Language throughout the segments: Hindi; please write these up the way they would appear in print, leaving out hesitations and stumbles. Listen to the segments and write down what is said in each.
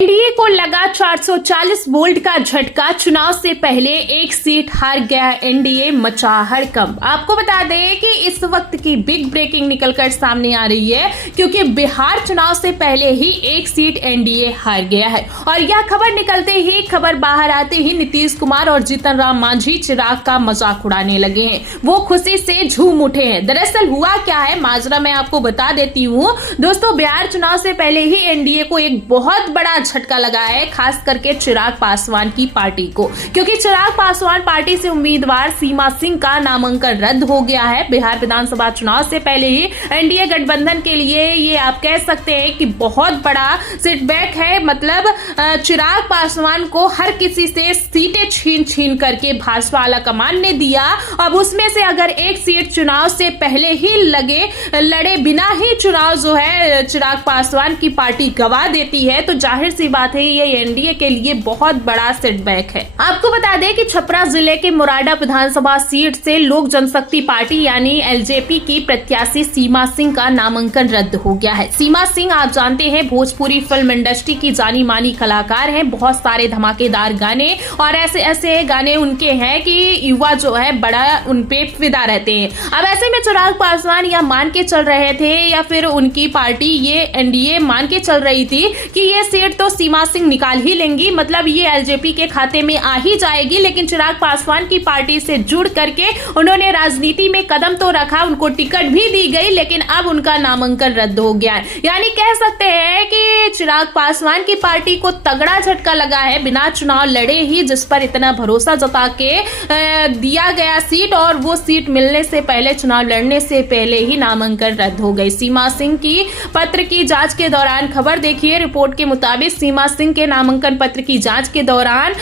एनडीए को लगा 440 वोल्ट का झटका। चुनाव से पहले एक सीट हार गया एनडीए, मचा हड़कंप। आपको बता दें कि इस वक्त की बिग ब्रेकिंग निकलकर सामने आ रही है, क्योंकि बिहार चुनाव से पहले ही एक सीट एनडीए हार गया है। और यह खबर निकलते ही, खबर बाहर आते ही नीतीश कुमार और जीतन राम मांझी चिराग का मजाक उड़ाने लगे हैं। वो खुशी से झूम उठे हैं। दरअसल हुआ क्या है, माजरा मैं आपको बता देती हूँ दोस्तों। बिहार चुनाव से पहले ही एनडीए को एक बहुत बड़ा झटका लगा है, खास करके चिराग पासवान की पार्टी को, क्योंकि चिराग पासवान पार्टी से उम्मीदवार सीमा सिंह का नामांकन रद्द हो गया है। बिहार विधानसभा चुनाव से पहले ही एनडीए गठबंधन के लिए ये आप कह सकते हैं कि बहुत बड़ा सेटबैक है। मतलब चिराग पासवान को हर किसी से सीटें छीन छीन करके भाजपा आला कमान ने दिया। अब उसमें से अगर एक सीट चुनाव से पहले ही लड़े बिना ही चुनाव जो है चिराग पासवान की पार्टी गवा देती है, तो जाहिर सी बात है ये एनडीए के लिए बहुत बड़ा सेटबैक है। आपको बता दें कि छपरा जिले के मुराडा विधानसभा सीट से लोक जनशक्ति पार्टी यानी एलजेपी की प्रत्याशी सीमा सिंह का नामांकन रद्द हो गया है। सीमा सिंह आप जानते हैं भोजपुरी फिल्म इंडस्ट्री की जानी मानी कलाकार हैं। बहुत सारे धमाकेदार गाने और ऐसे ऐसे गाने उनके हैं कि युवा जो है बड़ा उनपे फिदा रहते हैं। अब ऐसे में चिराग पासवान या मान के चल रहे थे, या फिर उनकी पार्टी ये एनडीए मान के चल रही थी कि ये सीट तो सीमा सिंह निकाल ही लेंगी, मतलब ये एलजेपी के खाते में आ ही जाएगी। लेकिन चिराग पासवान की पार्टी से जुड़ करके उन्होंने राजनीति में कदम तो रखा, उनको टिकट भी दी गई, लेकिन अब उनका नामांकन रद्द हो गया है। यानी कह सकते हैं कि चिराग पासवान की पार्टी को तगड़ा झटका लगा है। बिना चुनाव लड़े ही जिस पर इतना भरोसा जता के दिया गया सीट, और वो सीट मिलने से पहले, चुनाव लड़ने से पहले ही नामांकन रद्द हो गई। सीमा सिंह की पत्र की जांच के दौरान, खबर देखिए, रिपोर्ट के मुताबिक सीमा सिंह के नामांकन पत्र की जांच के दौरान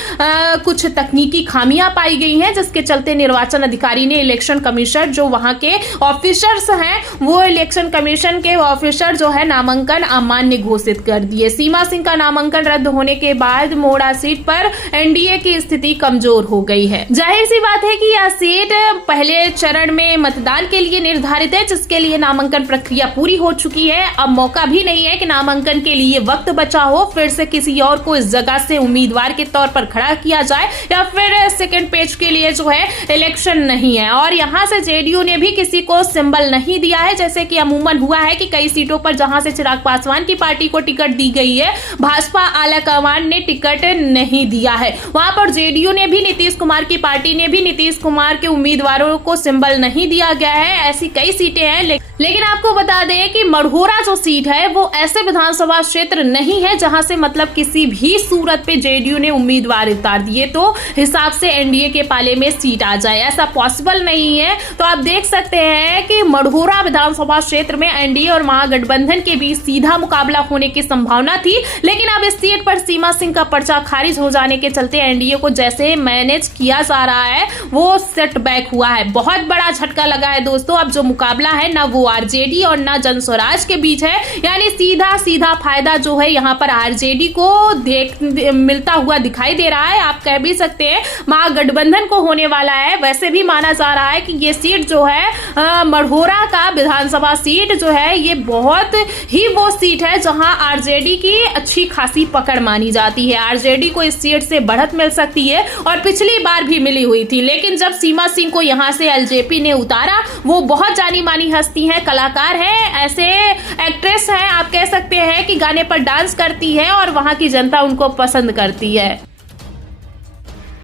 कुछ तकनीकी खामियां पाई गई हैं, जिसके चलते निर्वाचन अधिकारी ने इलेक्शन कमीशन जो वहां के ऑफिसर्स हैं, वो इलेक्शन कमीशन के ऑफिसर जो है नामांकन अमान्य घोषित कर दिए। सीमा सिंह का नामांकन रद्द होने के बाद मोड़ा सीट पर एनडीए की स्थिति कमजोर हो गई है। जाहिर सी बात है कि यह सीट पहले चरण में मतदान के लिए निर्धारित है, जिसके लिए नामांकन प्रक्रिया पूरी हो चुकी है। अब मौका भी नहीं है कि नामांकन के लिए वक्त बचा हो, फिर से किसी और को इस जगह से उम्मीदवार के तौर पर खड़ा किया जाए, या फिर सेकंड पेज के लिए जो है इलेक्शन नहीं है। और यहां से जेडीयू ने भी किसी को सिंबल नहीं दिया है, जैसे कि अमूमन हुआ है कि कई सीटों पर जहां से चिराग पासवान की पार्टी को टिकट दी गई है, भाजपा आला कमान ने टिकट नहीं दिया है। वहां पर जेडीयू ने भी, नीतीश कुमार की पार्टी ने भी नीतीश कुमार के उम्मीदवारों को सिंबल नहीं दिया गया है। ऐसी कई सीटें हैं, लेकिन आपको बता दें कि मढ़ौरा जो सीट है वो ऐसे विधानसभा क्षेत्र नहीं है जहां से मतलब किसी भी सूरत पे जेडीयू ने उम्मीदवार उतार दिए तो हिसाब से एनडीए के पाले में सीट आ जाए, ऐसा पॉसिबल नहीं है। तो आप देख सकते हैं कि मढ़ौरा विधानसभा क्षेत्र में एनडीए और महागठबंधन के बीच सीधा मुकाबला होने की संभावना थी, लेकिन अब इस सीट पर सीमा सिंह का पर्चा खारिज हो जाने के चलते एनडीए को जैसे मैनेज किया जा रहा है वो सेटबैक हुआ है। बहुत बड़ा झटका लगा है दोस्तों। अब जो मुकाबला है ना वो आरजेडी और ना जन स्वराज के बीच है, यानी सीधा सीधा फायदा जो है यहाँ पर आरजेडी को मिलता हुआ दिखाई दे रहा है। आप कह भी सकते हैं महागठबंधन को होने वाला है। वैसे भी माना जा रहा है कि ये सीट जो है मढ़ौरा का विधानसभा सीट जो है ये बहुत ही वो सीट है जहां आरजेडी की अच्छी खासी पकड़ मानी जाती है। आरजेडी को इस सीट से बढ़त मिल सकती है और पिछली बार भी मिली हुई थी, लेकिन जब सीमा सिंह को यहां से एलजेपी ने उतारा, वो बहुत जानी मानी हस्ती है, कलाकार है, ऐसे एक्ट्रेस है, आप कह सकते हैं कि गाने पर डांस करती है और वहां की जनता उनको पसंद करती है।